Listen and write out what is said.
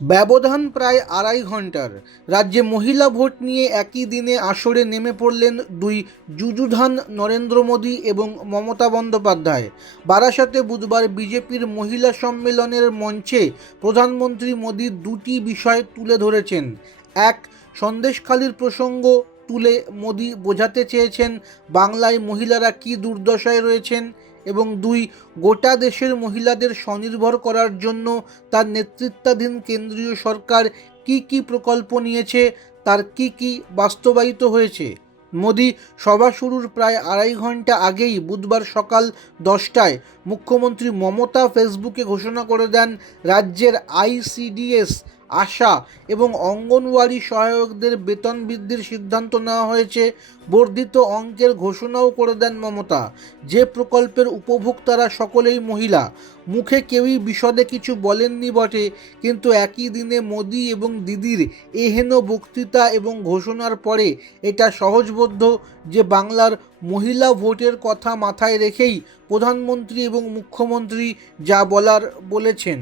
ব্যবধান প্রায় আড়াই ঘন্টার। রাজ্যে মহিলা ভোট নিয়ে একই দিনে আসরে নেমে পড়লেন দুই যুযুধান নরেন্দ্র মোদী এবং মমতা বন্দ্যোপাধ্যায়। বারাসাতে বুধবার বিজেপির মহিলা সম্মেলনের মঞ্চে প্রধানমন্ত্রী মোদী দুটি বিষয় তুলে ধরেছেন। এক, সন্দেশখালির প্রসঙ্গ তুলে মোদী বোঝাতে চেয়েছেন বাংলায় মহিলারা কী দুর্দশায় রয়েছেন, এবং দুই, গোটা দেশের মহিলাদের স্বনির্ভর করার জন্য তার নেতৃত্বাধীন কেন্দ্রীয় সরকার কী কী প্রকল্প নিয়েছে, তার কী কী বাস্তবায়িত হয়েছে। মোদী সভা শুরুর প্রায় আড়াই ঘন্টা আগেই বুধবার সকাল 10টায় মুখ্যমন্ত্রী মমতা ফেসবুকে ঘোষণা করে দেন রাজ্যের আইসিডিএস, আশা এবং অঙ্গনওয়াড়ি সহায়কদের বেতন বৃদ্ধির সিদ্ধান্ত নেওয়া হয়েছে। বর্ধিত অঙ্কের ঘোষণাও করে দেন মমতা। যে প্রকল্পের উপভোক্তারা সকলেই মহিলা। মুখে কেউই বিশদে কিছু বলেননি বটে, কিন্তু একই দিনে মোদী এবং দিদির এহেন বক্তৃতা এবং ঘোষণার পরে এটা সহজবোধ্য যে বাংলার মহিলা ভোটের কথা মাথায় রেখেই প্রধানমন্ত্রী এবং মুখ্যমন্ত্রী যা বলার বলেছেন।